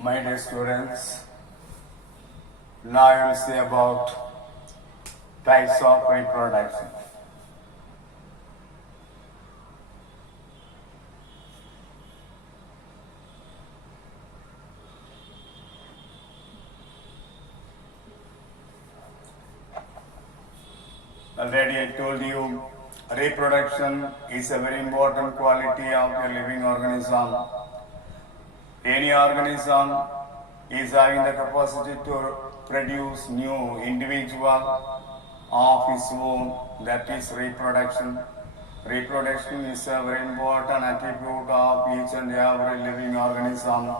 My dear students, now I will say about types of reproduction. Already I told you, reproduction is a very important quality of a living organism. Any organism is having the capacity to produce new individual of its own, that is reproduction. Reproduction is a very important attribute of each and every living organism.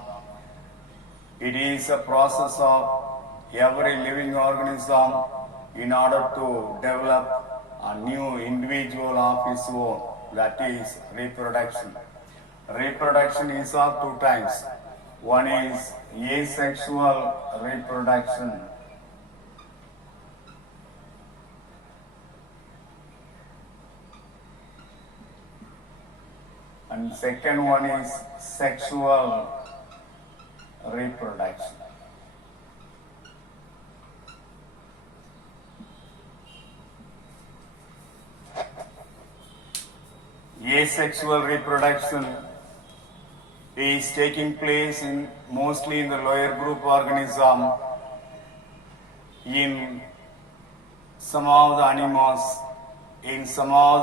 It is a process of every living organism in order to develop a new individual of its own, that is reproduction. Reproduction is of two types. One is asexual reproduction. And second one is sexual reproduction. Asexual reproduction is taking place mostly in the lower group organism. In some of the animals, in some of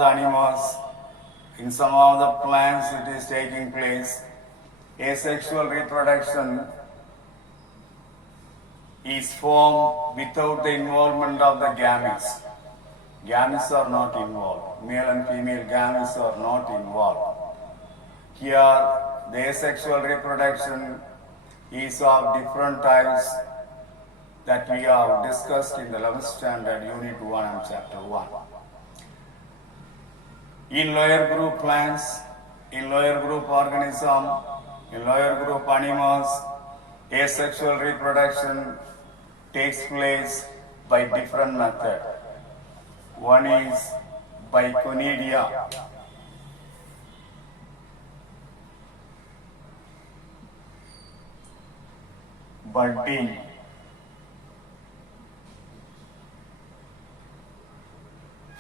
the plants it is taking place. Asexual reproduction is formed without the involvement of the gametes. Gametes are not involved. Male and female gametes are not involved. Here, the asexual reproduction is of different types that we have discussed in the 11th standard, Unit 1 and Chapter 1. In lower group plants, in lower group organism, in lower group animals, asexual reproduction takes place by different methods. One is by conidia. Budding.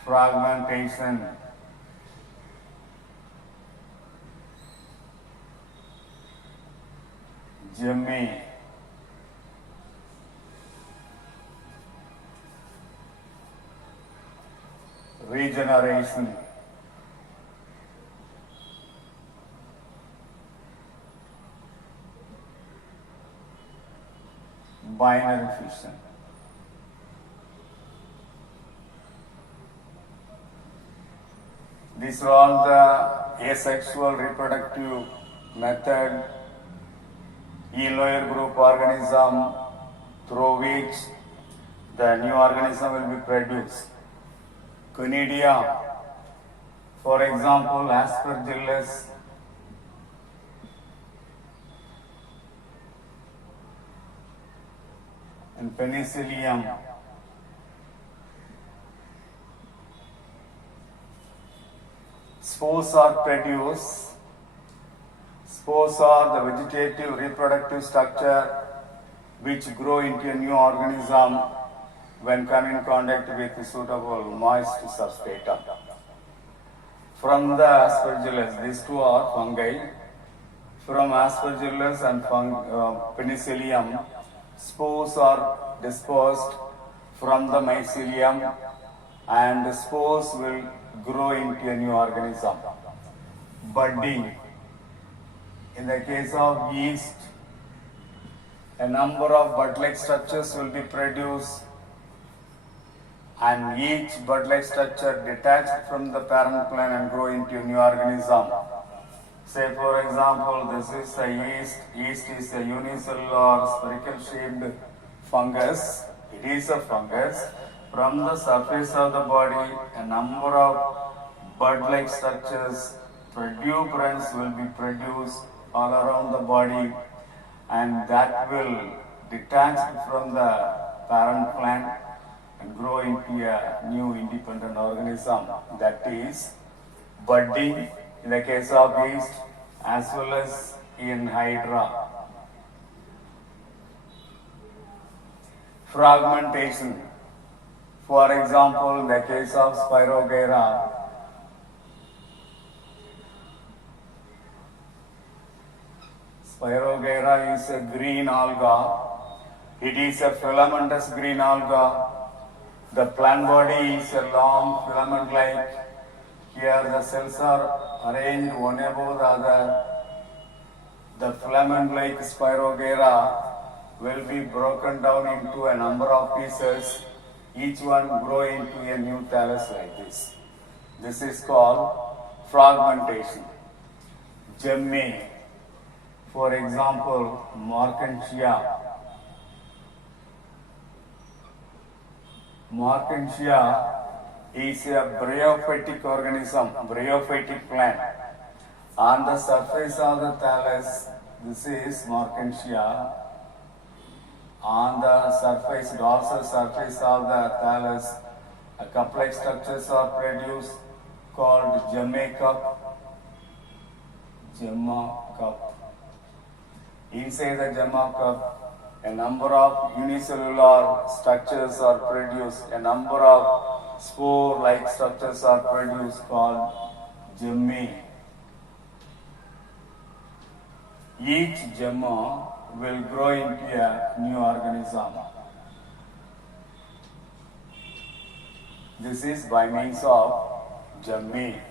Fragmentation. Gemming. Regeneration. Binary fission. These are all the asexual reproductive method in lower group organism through which the new organism will be produced. Conidia, for example, Aspergillus, and Penicillium. Spores are produced. Spores are the vegetative reproductive structure which grow into a new organism when come in contact with suitable moist substrate. From the Aspergillus, these two are fungi. From Aspergillus and Penicillium, spores are dispersed from the mycelium and the spores will grow into a new organism. Budding. In the case of yeast, a number of bud-like structures will be produced and each bud-like structure detached from the parent plant and grow into a new organism. Say for example, this is a yeast. Yeast is a unicellular spherical-shaped fungus. It is a fungus. From the surface of the body, a number of bud-like structures, protuberance will be produced all around the body, and that will detach from the parent plant and grow into a new independent organism. That is budding in the case of yeast as well as in hydra. Fragmentation. For example, in the case of Spirogyra, Spirogyra is a green alga. It is a filamentous green alga. The plant body is a long filament-like. Here the cells are arranged one above the other. The filament-like Spirogyra will be broken down into a number of pieces, each one grow into a new thallus like this. This is called fragmentation. Gemme, for example, Marchantia. Marchantia is a bryophytic organism, bryophytic plant. On the surface of the thallus, this is Marchantia. On the surface, dorsal surface of the thallus, a complex structures are produced called gemma cup. Gemma cup. Inside the gemma cup, a number of unicellular structures are produced, a number of spore-like structures are produced called gemmae. Each gemma will grow into a new organism. This is by means of gemmae.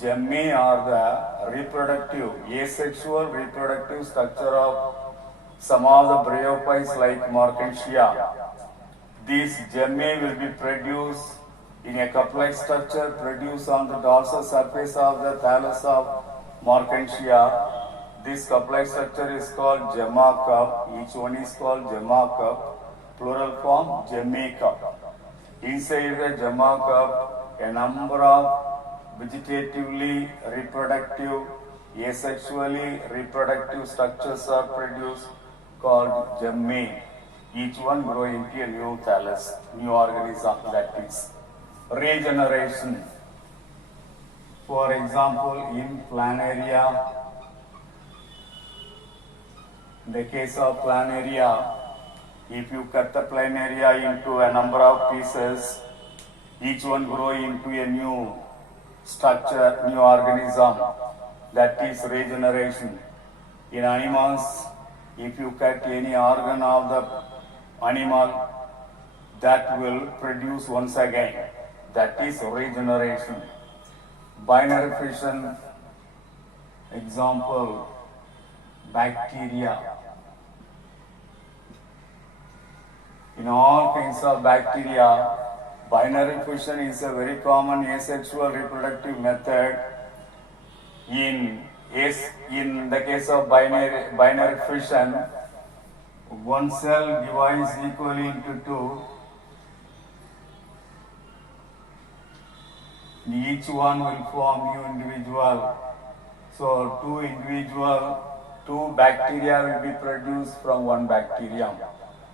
Gemmae are the reproductive, asexual reproductive structure of some of the bryophytes like Marchantia. These gemmae will be produced in a complex structure produced on the dorsal surface of the thallus of Marchantia. This complex structure is called gemma cup. Each one is called gemma cup. Plural form, gemmae cup. Inside the gemma cup, a number of vegetatively reproductive, asexually reproductive structures are produced called gemmae. Each one grow into a new thallus, new organism, that is regeneration. For example, in planaria, in the case of planaria, if you cut the planaria into a number of pieces, each one grow into a new structure, new organism, that is regeneration. In animals, if you cut any organ of the animal, that will produce once again, that is regeneration. Binary fission, example, bacteria. In all kinds of bacteria, binary fission is a very common asexual reproductive method. In the case of binary fission, one cell divides equally into two. Each one will form new individual. So two bacteria will be produced from one bacterium.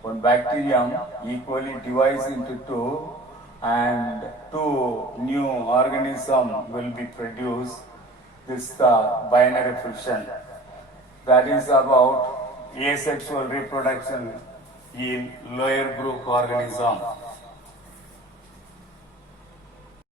One bacterium equally divides into two, and two new organisms will be produced. This is the binary fission. That is about asexual reproduction in lower group organism.